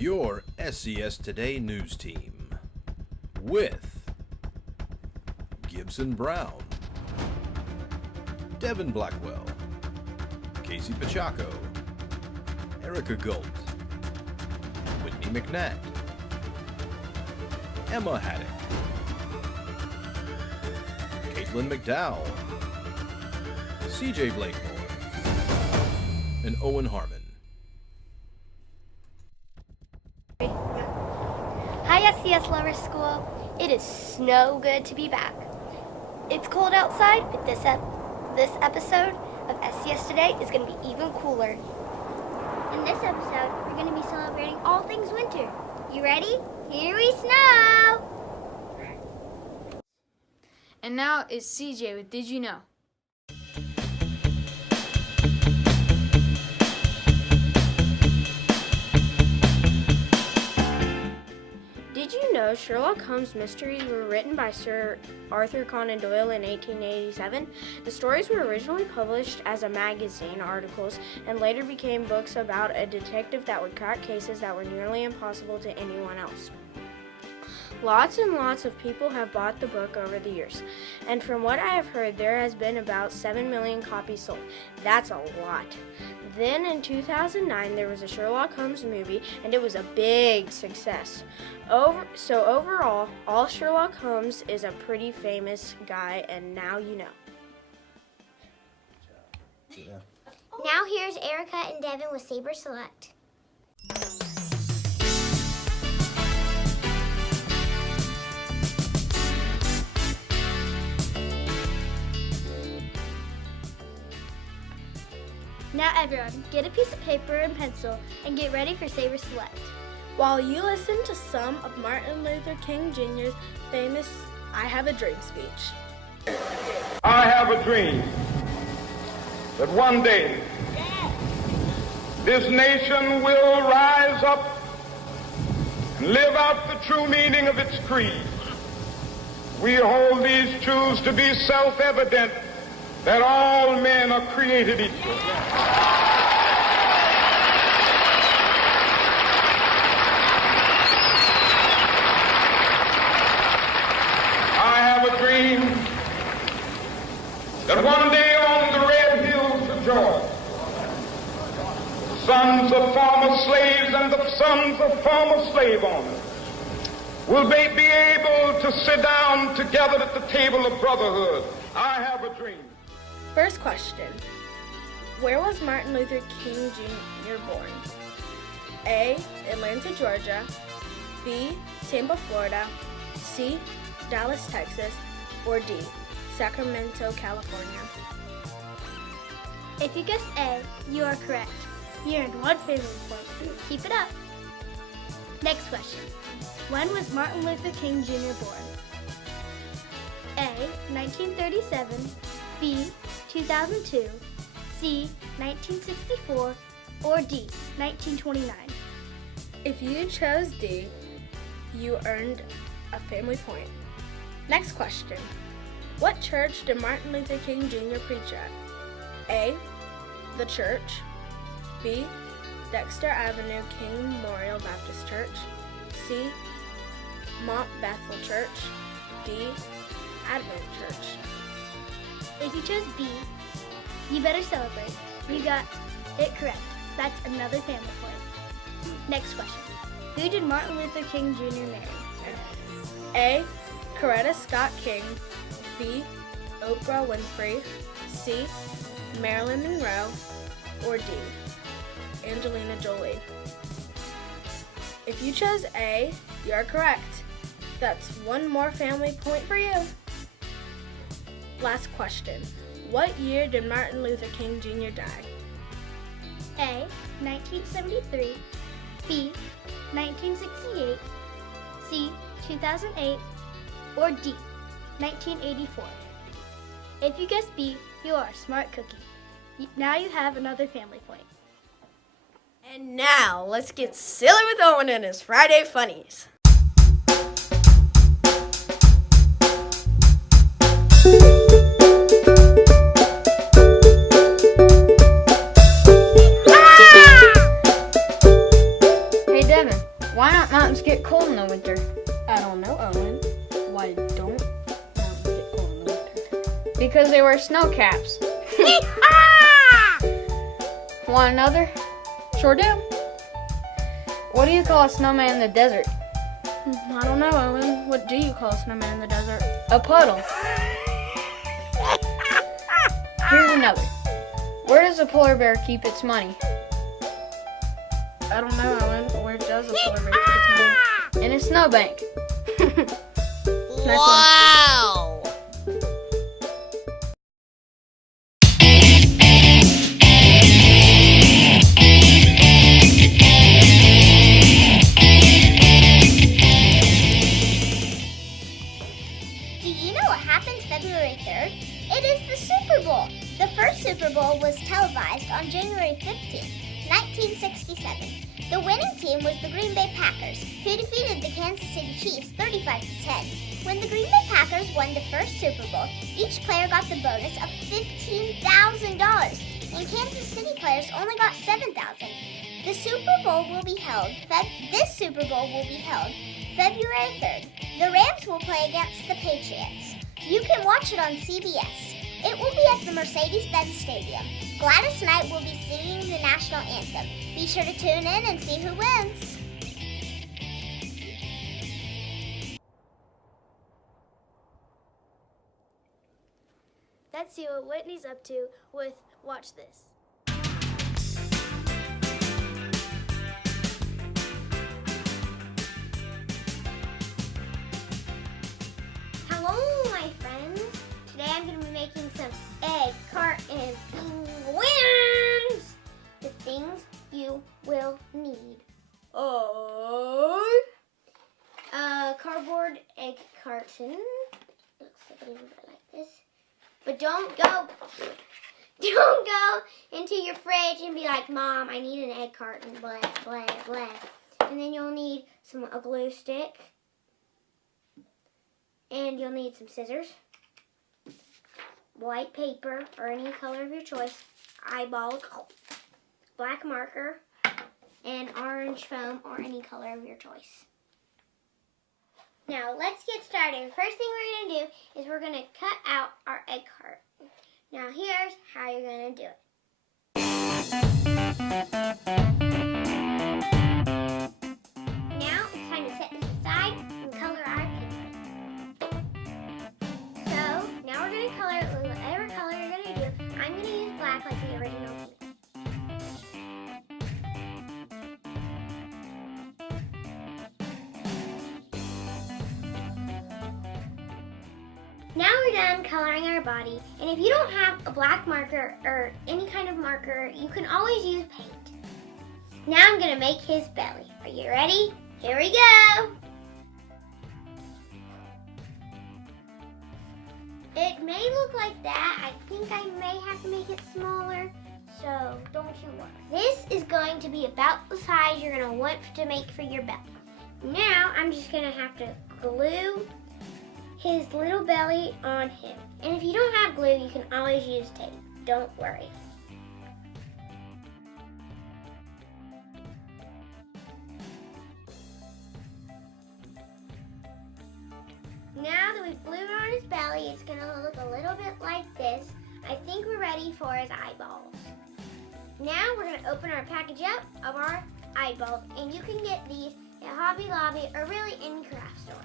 your SCS Today news team with Gibson Brown, Devin Blackwell, Casey Pachaco, Erica Gult, Whitney McNatt, Emma Haddock, Caitlin McDowell, CJ Blakemore, and Owen Harmon. Hi SCS Lover School. It is so good to be back. It's cold outside, but this episode of SCS Today is going to be even cooler. In this episode, we're going to be celebrating all things winter. You ready? Here we snow! And now it's CJ with Did You Know? Did you know Sherlock Holmes mysteries were written by Sir Arthur Conan Doyle in 1887? The stories were originally published as magazine articles and later became books about a detective that would crack cases that were nearly impossible to anyone else. Lots and lots of people have bought the book over the years, and from what I have heard, there has been about 7 million copies sold. That's a lot. Then in 2009, there was a Sherlock Holmes movie, and it was a big success. So overall, all Sherlock Holmes is a pretty famous guy, and now you know. Now here's Erica and Devin with Saber Select. Now everyone, get a piece of paper and pencil and get ready for Saber Select. While you listen to some of Martin Luther King Jr.'s famous I Have a Dream speech. I have a dream that one day this nation will rise up and live out the true meaning of its creed. We hold these truths to be self-evident, that all men are created equal. I have a dream that one day on the red hills of Georgia, the sons of former slaves and the sons of former slave owners will be able to sit down together at the table of brotherhood. I have a dream. First question. Where was Martin Luther King Jr. born? A. Atlanta, Georgia. B. Tampa, Florida. C. Dallas, Texas. Or D. Sacramento, California. If you guessed A, you are correct. You earned one favorite point. Keep it up. Next question. When was Martin Luther King Jr. born? A. 1937. B. 2002. C. 1964. Or D. 1929. If you chose D, you earned a family point. Next question. What church did Martin Luther King Jr. preach at? A. The Church. B. Dexter Avenue King Memorial Baptist Church. C. Mont Bethel Church. D. Advent Church. If you chose B, you better celebrate. You got it correct. That's another family point. Next question. Who did Martin Luther King Jr. marry? A. Coretta Scott King. B. Oprah Winfrey. C. Marilyn Monroe. Or D. Angelina Jolie. If you chose A, you are correct. That's one more family point for you. Last question. What year did Martin Luther King Jr. die? A. 1973. B. 1968. C. 2008. Or D. 1984. If you guessed B, you are a smart cookie. Now you have another family point. And now, let's get silly with Owen and his Friday Funnies. Hey Devin, get cold in the winter? I don't know, Owen. Why don't mountains get cold in the winter? Because they wear snow caps. Want another? Sure do. What do you call a snowman in the desert? I don't know, Owen. What do you call a snowman in the desert? A puddle. Here's another. Where does a polar bear keep its money? I don't know, Owen. Where does a polar bear keep its money? In a snowbank. Nice one. Do you know what happens February 3rd? It is the Super Bowl. The first Super Bowl was televised on January 15, 1967. The winning team was the Green Bay Packers, who defeated the Kansas City Chiefs 35-10. When the Green Bay Packers won the first Super Bowl, each player got the bonus of $15,000, and Kansas City players only got $7,000. This Super Bowl will be held February 3rd. The Rams will play against the Patriots. You can watch it on CBS. It will be at the Mercedes-Benz Stadium. Gladys Knight will be singing the national anthem. Be sure to tune in and see who wins. Let's see what Whitney's up to with Watch This. Hello, my friends. Today I'm going to be making some egg carton penguins. The things you will need are a cardboard egg carton. Looks a little bit like this. But don't go into your fridge and be like, Mom, I need an egg carton, blah, blah, blah. And then you'll need a glue stick. And you'll need some scissors, white paper, or any color of your choice, eyeballs, black marker, and orange foam, or any color of your choice. Now, let's get started. First thing we're going to do is we're going to cut out our egg carton. Now, here's how you're going to do it. Now, it's time to set this aside and color our paper. So, now we're going to color it with whatever color you're going to do. I'm going to use black like the original paper. Now we're done coloring our body, and if you don't have a black marker or any kind of marker, you can always use paint. Now I'm going to make his belly. Are you ready? Here we go! It may look like that. I think I may have to make it smaller, so don't you worry. This is going to be about the size you're going to want to make for your belly. Now I'm just going to have to glue his little belly on him. And if you don't have glue, you can always use tape. Don't worry. Now that we've glued on his belly, it's going to look a little bit like this. I think we're ready for his eyeballs. Now we're going to open our package up of our eyeballs, and you can get these at Hobby Lobby or really any craft store.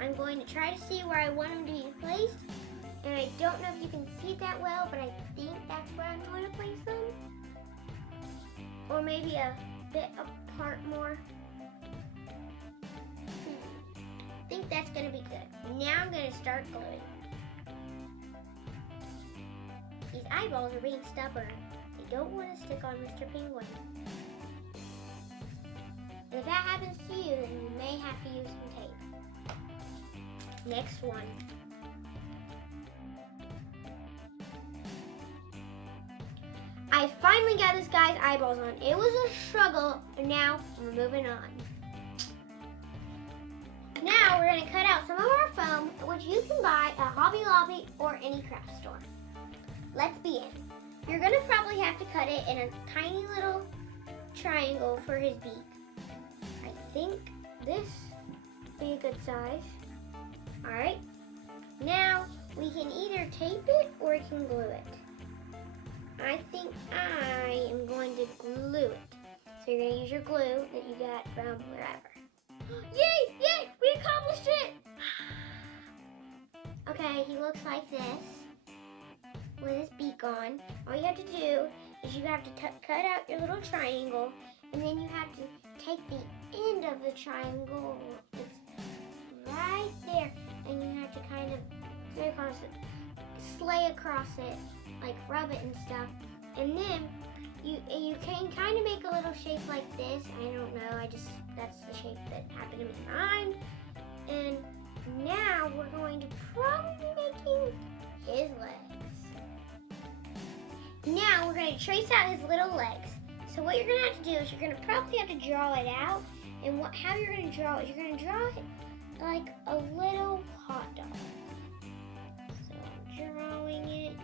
I'm going to try to see where I want them to be placed, and I don't know if you can see it that well, but I think that's where I'm going to place them. Or maybe a bit apart more. I think that's going to be good. Now I'm going to start gluing. These eyeballs are being stubborn. They don't want to stick on Mr. Penguin. And if that happens to you, then you may have to use some tape. Next one. I finally got this guy's eyeballs on. It was a struggle, but now we're moving on. Now we're going to cut out some of our foam, which you can buy at Hobby Lobby or any craft store. Let's begin. You're going to probably have to cut it in a tiny little triangle for his beak. I think this be a good size. Alright, now we can either tape it or we can glue it. I think I am going to glue it. So you're going to use your glue that you got from wherever. Yay! Yay! We accomplished it! Okay, he looks like this with his beak on. All you have to do is you have to cut out your little triangle, and then you have to take the end of the triangle. It's right there, and you have to kind of slay across it, like rub it and stuff. And then you can kind of make a little shape like this. I don't know, that's the shape that happened in my mind. And now we're going to probably be making his legs. Now we're going to trace out his little legs. So what you're going to have to do is you're going to probably have to draw it out. And how you're going to draw it, you're going to draw it like a little hot dog. So I'm drawing it,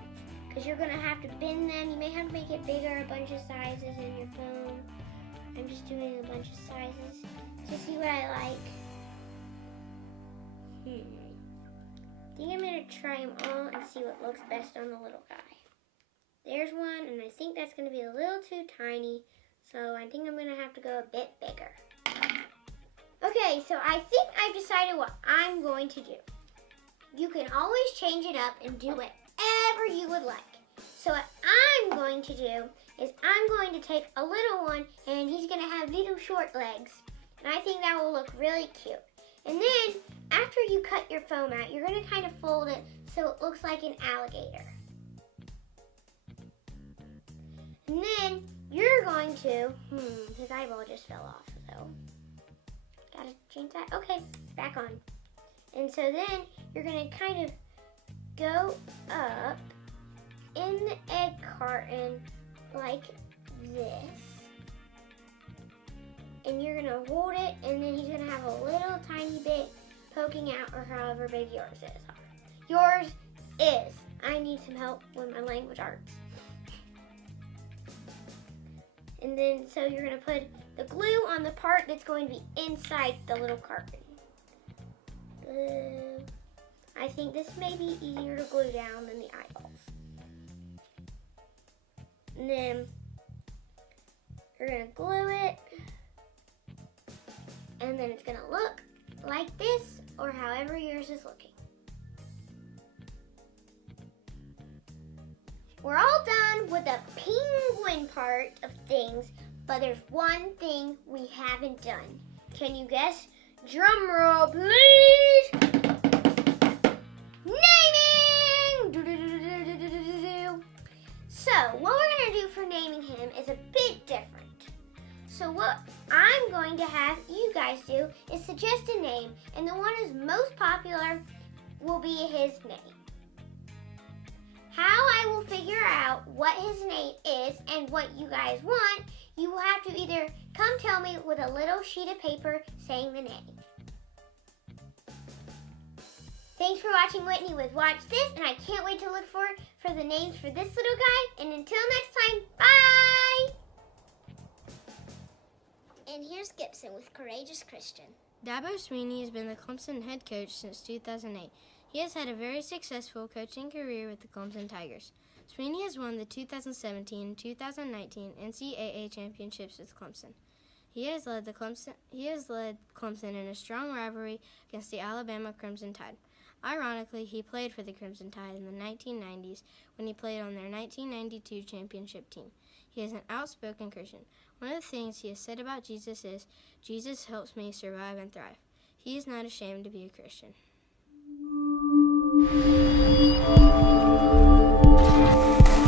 because you're going to have to bend them. You may have to make it bigger, a bunch of sizes in your phone. I'm just doing a bunch of sizes to see what I like. I think I'm going to try them all and see what looks best on the little guy. There's one, and I think that's going to be a little too tiny, so I think I'm going to have to go a bit bigger. Okay, so I think I've decided what I'm going to do. You can always change it up and do whatever you would like. So what I'm going to do is I'm going to take a little one, and he's going to have little short legs, and I think that will look really cute. And then, after you cut your foam out, you're going to kind of fold it so it looks like an alligator. And then, you're going to, his eyeball just fell off, though. Gotta change that. Okay, back on. And so then, you're going to kind of go up in the egg carton like this. And you're going to hold it, and then he's going to have a little tiny bit poking out, or however big yours is. Yours is. I need some help with my language arts. And then, so you're going to put the glue on the part that's going to be inside the little carton. Glue. I think this may be easier to glue down than the eyeballs. And then, you're going to glue it. And then it's going to look like this, or however yours is looking. We're all done with the penguin part of things, but there's one thing we haven't done. Can you guess? Drum roll, please! Naming! So, what we're going to do for naming him is a bit different. So what I'm going to have you guys do is suggest a name, and the one who's most popular will be his name. How I will figure out what his name is and what you guys want, you will have to either come tell me with a little sheet of paper saying the name. Thanks for watching Whitney with Watch This, and I can't wait to look for the names for this little guy. And until next time, bye! And here's Gibson with Courageous Christian. Dabo Sweeney has been the Clemson head coach since 2008. He has had a very successful coaching career with the Clemson Tigers. Sweeney has won the 2017 and 2019 NCAA championships with Clemson. He has led Clemson in a strong rivalry against the Alabama Crimson Tide. Ironically, he played for the Crimson Tide in the 1990s when he played on their 1992 championship team. He is an outspoken Christian. One of the things he has said about Jesus is, "Jesus helps me survive and thrive." He is not ashamed to be a Christian.